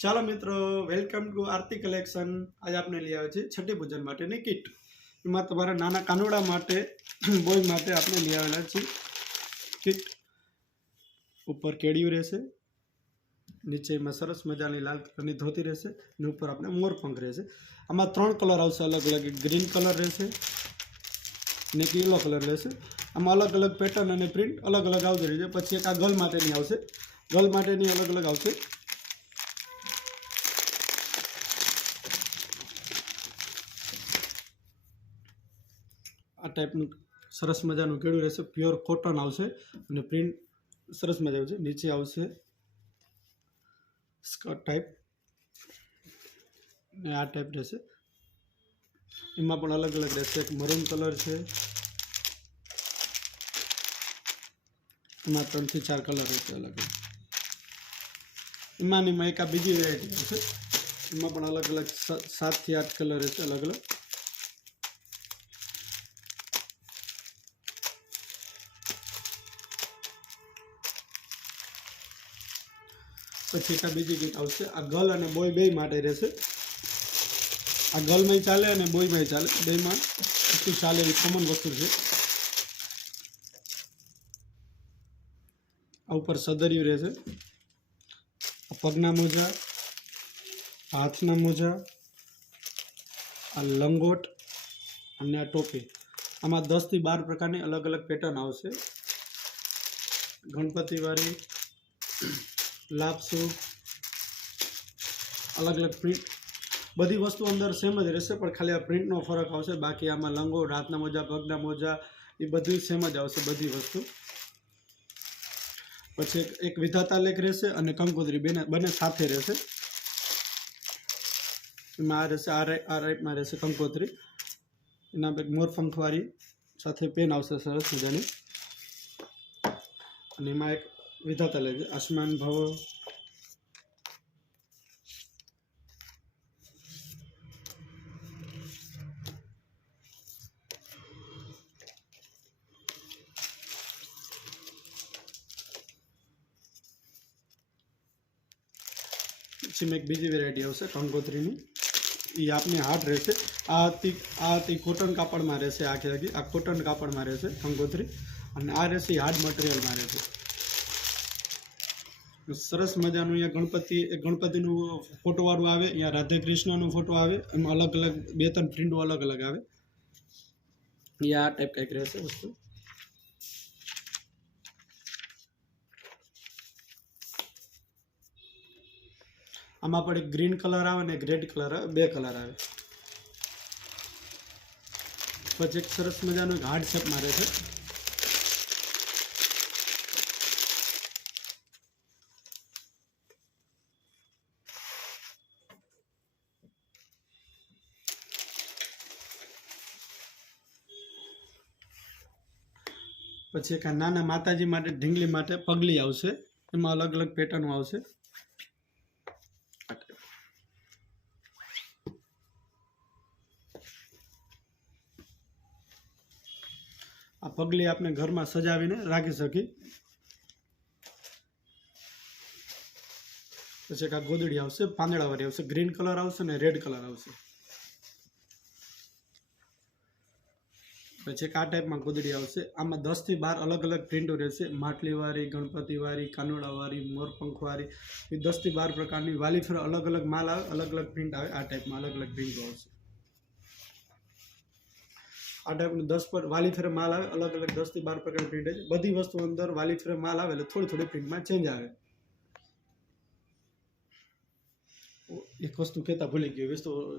ચાલો મિત્રો, welcome to Aarti collection. आज आपने लिया है छठी पूजन माटेनी किट। एमां तमारा नाना कानोड़ा माटे बोय माटे आपने लिया आवेला छे किट। ऊपर केडिયું रहेशे, नीचे में सरस मजानी लाल कलरनी धोती रहेशे ने ऊपर आपने मोरपंख रहेशे। आमां 3 कलर आवशे अलग अलग, ग्रीन कलर रहेशे ने येलो कलर रहेशे। आमां अलग अलग पेटर्न अने प्रिंट अलग अलग आवती रहेशे। पछी एक आ गर्ल माटेनी आवशे, गर्ल माटेनी अलग अलग आवशे। आ टाइपનું સરસ મજાનું કેળું રહેશે, પ્યોર કોટન આવશે અને પ્રિન્ટ સરસ મજા આવશે। નીચે આવશે સ્કર્ટ ટાઈપ ને આ ટાઈપ રહેશે। એમાં પણ અલગ અલગ રહેશે। એક મરૂન કલર છે, એમાં 3 થી 4 કલર રહેશે અલગ અલગ। એમાંની એક આ બીજી વેરાયટી આવશે, એમાં પણ અલગ અલગ 7 થી 8 કલર રહેશે અલગ અલગ। પછી એક બીજી ગીત આવશે, આ ગર્લ અને બોય બે માટે રહેશે। આ ગર્લમાં ચાલે અને બોયમાં ચાલે, બેમાં વસ્તુ ચાલે એવી કોમન વસ્તુ છે। આ ઉપર સદરિયું રહેશે, આ પગના મોજા, હાથના મોજા, આ લંગોટ અને આ ટોપી। આમાં 10 થી 12 પ્રકારની અલગ અલગ પેટર્ન આવશે। ગણપતિવાળી, लापसू, अलग अलग प्रिंट, बधी वस्तु अंदर सेम ज रहेशे, पण खाली आ प्रिंटनो फरक आवशे। बाकी आमां लंगोट, हाथना मोजा, पगना मोजा ए बधी सेम ज आवशे बधी वस्तु। पछी एक विधाता लेख रहेशे अने कंकोत्री बने साथे रहेशे। एमां आ रहेशे, आ राइटमां रहेशे कंकोत्री, एना पे मोरपंखवाળી साथे पेन आवशे सरस मजानी। अने एमां एक विधाता लेख आसमान भव, पछी में एक बीजी वेरायटी आवशे कंकोत्रीनी, ये आपने हार्ड रहेशे। आ कॉटन कापड़ में रहेशे, आखी आखी आ कॉटन कापड़ में रहेशे कंकोत्री, अने आ रहेशे हार्ड मटीरियल में रहेशे। सरस मजानु अहींया गणपतिनु फोटोवाळुं आवे, अहींया राधे कृष्णनो फोटो आवे, एमां अलग अलग 2-3 प्रिंटो अलग अलग आवे। ये आ टाइप कंईक रहेशे वस्तु। आमां पण एक ग्रीन कलर आवे ने एक रेड कलर आवे, 2 कलर आवे। पछी एक सरस मजानुं एक हार्ड शेप में रहेशे। पछी एक नाना माताजी माटे ढींगली माटे पगली आवशे, एमां अलग अलग पेटर्नो आवशे। आ पगली आपने घर में सजावीने राखी शकी। पछी एक आ गोदड़ी आवशे, પાંદડાવાળી आवशे, ग्रीन कलर आवशे ने रेड कलर आवशे। पछी एक आ टाइप में गोदड़ी आवशे। आमां 10 થી 12 अलग अलग प्रिंटो रहेशे, માટલીવાળી, गणपतिवाળી, कानोड़ावाળી, मोरपंखवाળી, ए 10 થી 12 प्रकारनी वाली फेर अलग अलग माल आवे, अलग अलग प्रिंट आवे। आ टाइप में अलग अलग प्रिंटो आवशे। आ टाइप 10 पर वाली फेर माल आवे, अलग अलग 10 થી 12 प्रकार प्रिंट है। बधी वस्तु अंदर वाली फेर माल आवे એટલે थोड़ी थोड़ी प्रिंट में चेंज आवे। एक वस्तु कहता भूली गई, वस्तु